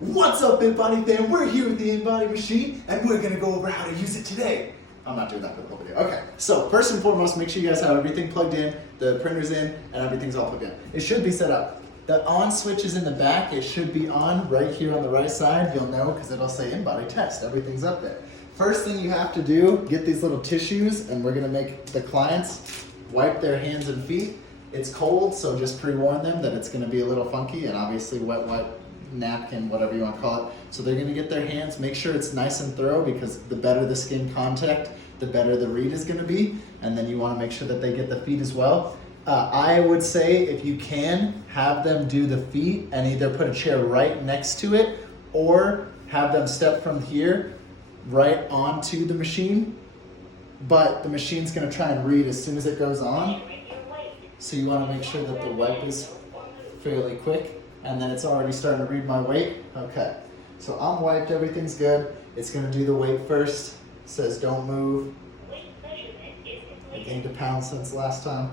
What's up, InBody fam? We're here with the InBody machine, and we're gonna go over how to use it today. I'm not doing that for the whole video. Okay, so first and foremost, make sure you guys have everything plugged in, the printer's in, and everything's all plugged in. It should be set up. The on switch is in the back. It should be on right here on the right side. You'll know because it'll say InBody test. Everything's up there. First thing you have to do, get these little tissues, and we're gonna make the clients wipe their hands and feet. It's cold, so just pre-warn them that it's gonna be a little funky, and obviously wet napkin, whatever you want to call it. So they're going to get their hands, make sure it's nice and thorough, because the better the skin contact, the better the read is going to be. And then you want to make sure that they get the feet as well. I would say if you can, have them do the feet and either put a chair right next to it or have them step from here right onto the machine. But the machine's going to try and read as soon as it goes on. So you want to make sure that the wipe is fairly quick. And then it's already starting to read my weight. Okay, so I'm wiped, everything's good. It's gonna do the weight first. It says don't move. I gained a pound since last time.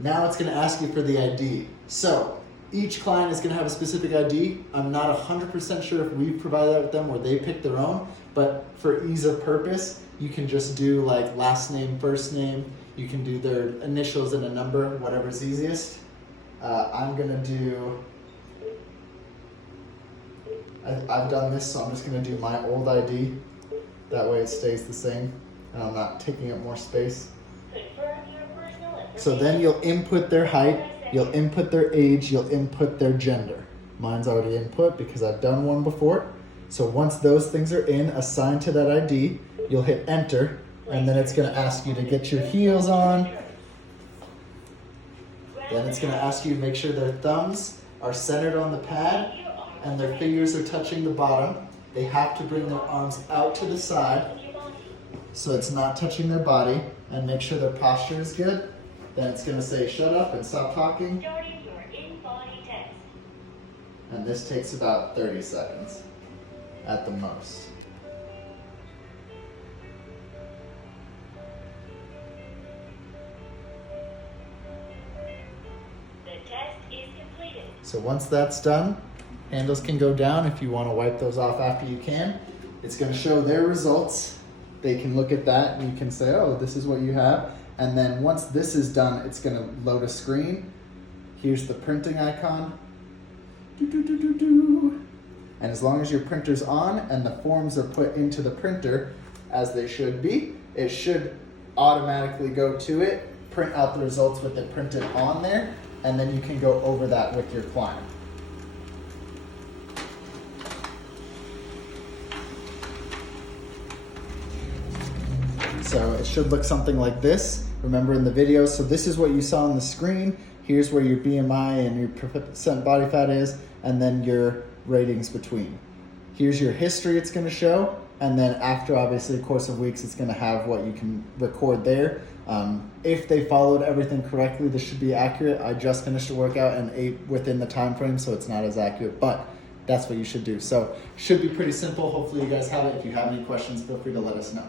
Now it's gonna ask you for the ID. So each client is gonna have a specific ID. I'm not 100% sure if we provide that with them or they pick their own, but for ease of purpose, you can just do like last name, first name. You can do their initials and a number, whatever's easiest. I'm gonna do, I've done this, so I'm just gonna do my old ID. That way it stays the same and I'm not taking up more space. So then you'll input their height, you'll input their age, you'll input their gender. Mine's already input because I've done one before. So once those things are in, assigned to that ID, you'll hit enter, and then it's gonna ask you to get your heels on. Then it's gonna ask you to make sure their thumbs are centered on the pad and their fingers are touching the bottom. They have to bring their arms out to the side so it's not touching their body, and make sure their posture is good. Then it's gonna say shut up and stop talking. And this takes about 30 seconds at the most. So once that's done, handles can go down. If you want to wipe those off after, you can. It's going to show their results. They can look at that and you can say, oh, this is what you have. And then once this is done, it's going to load a screen. Here's the printing icon. And as long as your printer's on and the forms are put into the printer as they should be, it should automatically go to it, print out the results with it printed on there, and then you can go over that with your client. So it should look something like this. Remember in the video, so this is what you saw on the screen. Here's where your BMI and your percent body fat is, and then your ratings between. Here's your history it's gonna show, and then after obviously the course of weeks, it's gonna have what you can record there. If they followed everything correctly, this should be accurate. I just finished a workout and ate within the time frame, so it's not as accurate, but that's what you should do. So should be pretty simple. Hopefully you guys have it. If you have any questions, feel free to let us know.